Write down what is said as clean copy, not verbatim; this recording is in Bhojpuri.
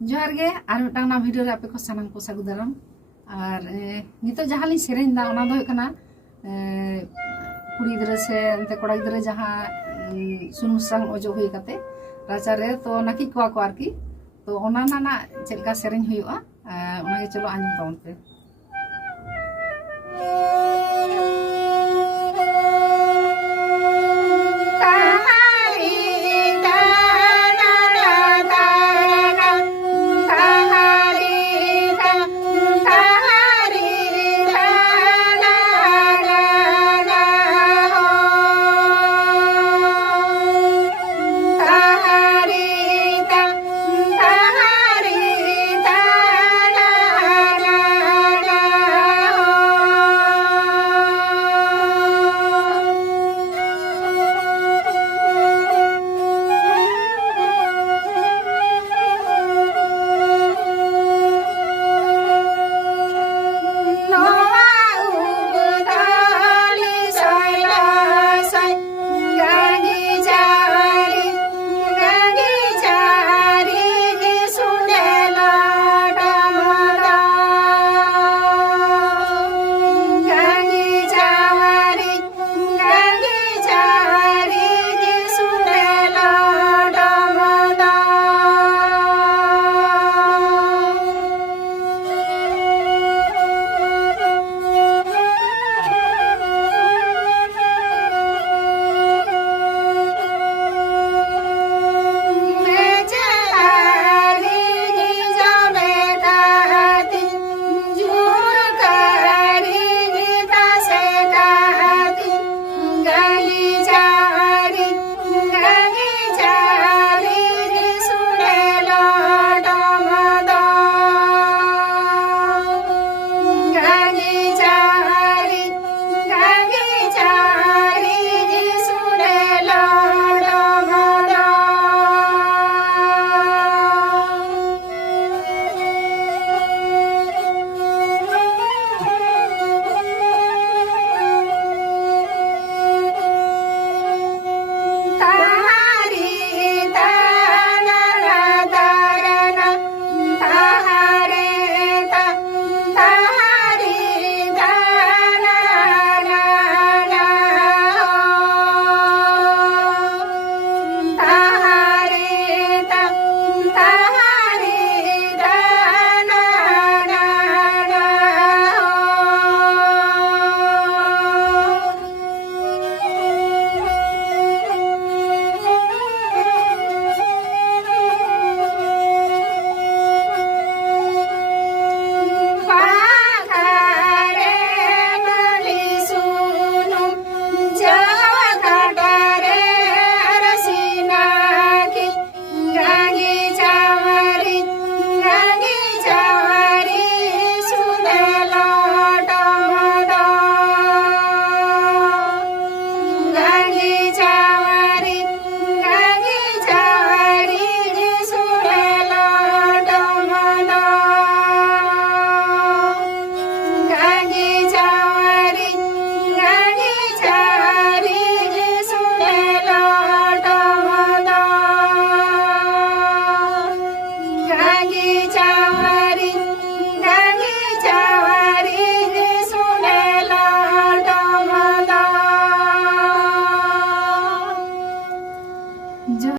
जोहार गे आर मिटांग वीडियो रे आपे को सानाम को सागु दाराम और नितो जहां ली सेरेन दा ओना दो कना कुड़ी गिद्रा से अंते कोड़ा गिद्रा जहां सुनु संग ओजो हुई कते राजा रे तो नाकी को आरकी तो ओना ना चेलका सेरेन हुईआ ओना के चलो आंजम ताउन पे